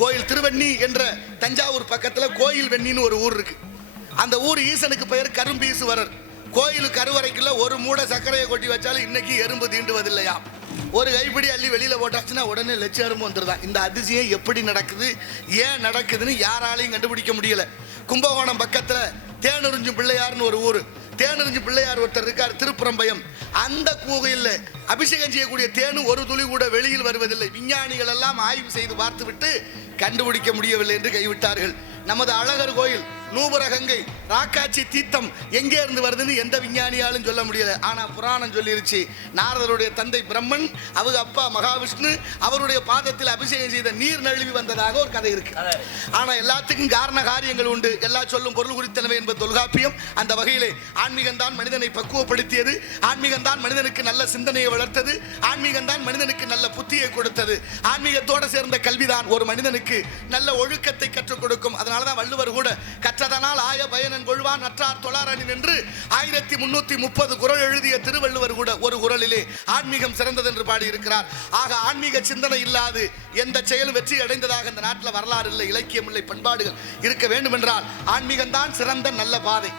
கோயில் திருவண்ணி என்ற தஞ்சாவூர் பக்கத்துல கோயில் வெண்ணின்னு ஒரு ஊர் இருக்கு. அந்த ஊர் ஈசனுக்கு பெயர் கரும்பீசுவரர். கோயில் கருவறைக்குள்ள ஒரு மூடை சர்க்கரையை கொட்டி வச்சாலும் இன்னைக்கு எறும்பு தீண்டுவதில்லையா. ஒரு கைப்பிடி அள்ளி வெளியில போட்டாச்சுன்னா உடனே லட்ச எறும்பு வந்துருதான். இந்த அதிசயம் எப்படி நடக்குது, ஏன் நடக்குதுன்னு யாராலையும் கண்டுபிடிக்க முடியல. கும்பகோணம் பக்கத்துல தேனுறிஞ்சும் பிள்ளையார்னு ஒரு ஊர். தேனுறிஞ்சி பிள்ளையார் ஒருத்தர் இருக்கார், திருப்புறம்பயம். அந்த கோயில்ல அபிஷேகம் செய்யக்கூடிய தேனு ஒரு துளி கூட வெளியில் வருவதில்லை. விஞ்ஞானிகள் எல்லாம் ஆய்வு செய்து பார்த்துவிட்டு கண்டுபிடிக்க முடியவில்லை என்று கைவிட்டார்கள். நமது அழகர் கோயில் நூபுரகங்கை ராக்காச்சி தீர்த்தம் எங்கே இருந்து வருதுன்னு எந்த விஞ்ஞானியாலும் சொல்ல முடியல. ஆனா புராணம் சொல்லிருச்சு. நாரதருடைய தந்தை பிரம்மன், அவங்க அப்பா மகாவிஷ்ணு, அவருடைய பாதத்தில் அபிஷேகம் செய்த நீர் நழுவி வந்ததாக ஒரு கதை இருக்கு. ஆனா எல்லாத்துக்கும் காரண காரியங்கள் உண்டு. எல்லா சொல்லும் பொருள் குறித்தனவே என்பது தொல்காப்பியம். அந்த வகையிலே ஆன்மீகம் தான் மனிதனை பக்குவப்படுத்தியது. ஆன்மீகம் தான் மனிதனுக்கு நல்ல சிந்தனையை வளர்த்தது. ஆன்மீகம் தான் மனிதனுக்கு நல்ல புத்தியை கொடுத்தது. ஆன்மீகத்தோடு சேர்ந்த கல்விதான் ஒரு மனிதனுக்கு நல்ல ஒழுக்கத்தை கற்றுக் கொடுக்கும். அதனாலதான் வள்ளுவர் கூட கற்றதனால் ஆய பயனன் கொள்வான் நற்றார் தொழாரனின் என்று 1330 குறள் எழுதிய திருவள்ளுவர் கூட ஒரு குறளிலே ஆன்மீகம் சிறந்தது என்று பாடியிருக்கிறார். ஆக ஆன்மீக சிந்தனை இல்லாது எந்த செயலும் வெற்றி அடைந்ததாக இந்த நாட்டில் வரலாறு இல்லை, இலக்கியம் இல்லை, பண்பாடுகள் இருக்க வேண்டும் என்றால் ஆன்மீகம் தான் சிறந்த நல்ல பாதை.